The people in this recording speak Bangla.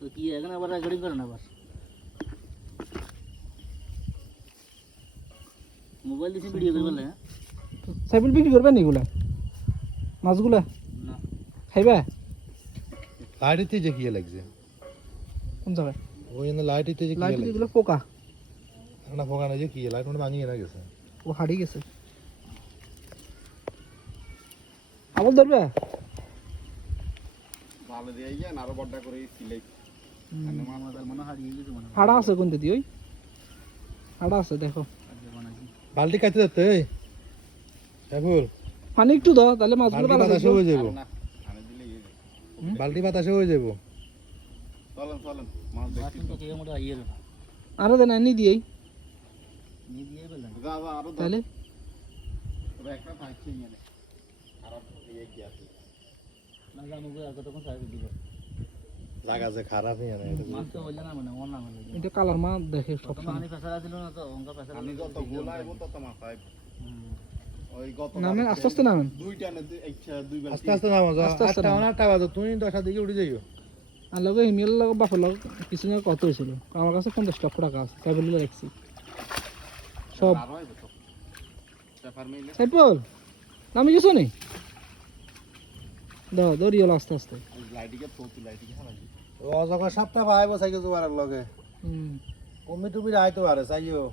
তো কি এখন আবার রেকর্ডিং করেন আবার মোবাইল দিয়ে ভিডিও করে বলে সাইকেল বিক্রি করবেন এগুলা মাছগুলা না খাইবা লাইটিতে যে কি লাগছে কোন জায়গায় ওই না লাইটিতে যে কি লাইট লাগছে এগুলো পোকা না ফোকানে যে কি লাইট মানে ভাঙিয়ে না গেছে ও হারিয়ে গেছে আবার ধরবে ভালো দিয়ে যান আরো বড়টা করে সিলাই আমাদের মনে হারিয়ে গেছে মনে হাড়া আছে কোন দিদি ওই হাড়া আছে দেখো বালতি কাটতে যাচ্ছে এই সাইফুল পানি একটু দাও তাহলে মাছগুলো বালতি ভালো বাতাসে হয়ে যাবো না আনে দিলে ইয়ে বালতি বাতাসে হয়ে যাবো চলেন চলেন মাছ দেখতে কিন্তু কে মোটা ইয়ে না আরো দেন নি দিয়েই নি দিয়ে বললেন যা যা আরো তাহলে তবে একটা থাকছে নিয়ে খারাপ ইয়ে কি আছে না জানো গো কত কোন সাইজ দিবে জায়গা যে খারাপই না মাছ তো হইল না মানে ওর না হলো এটা কালার মা দেখে সব তো পানি ফেসা ছিল না তো অঙ্কা ফেসা আমি যত গোলাইব তত মাছ আইব ওই গত নামেন আস্তে আস্তে নামেন দুইটা না আচ্ছা দুই বেলা আস্তে আস্তে নামো আস্তে আস্তে আটটা নামো। না 8টা বাজে তুমি 10টার দিকে উঠে যাইও আর লগে হিমেল লগে বাপের লগে কিছুদিন আগে কত হয়েছিল আমার কাছে 50 লক্ষ টাকা আছে তাই বলে রাখছি সব আর হইব তো সেফার মিলে সাইপল নামি গেছো নি দাও দরিয়াল আস্তে আস্তে লাইটিকে ফোকি লাইটিকে হারাই ও যখন 7টা ভাইবো সাইকেল জোয়ারের লগে হুম কমি টুপি আইতো আরে চাইও